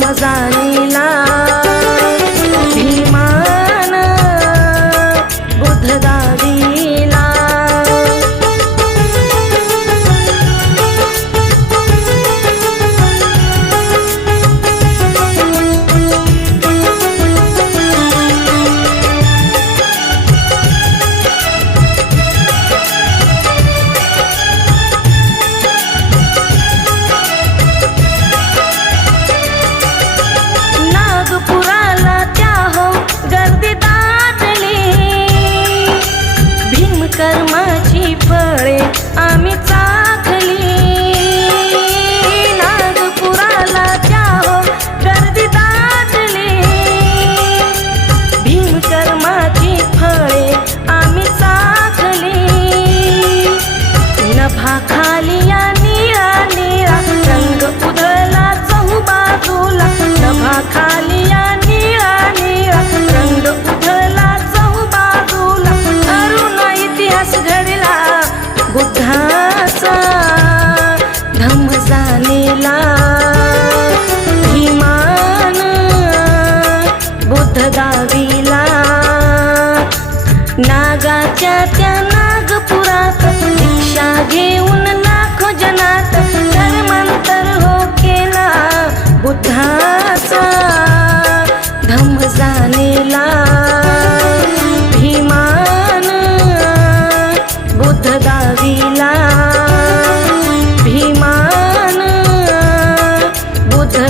মজা নিলাম।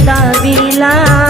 दाविला.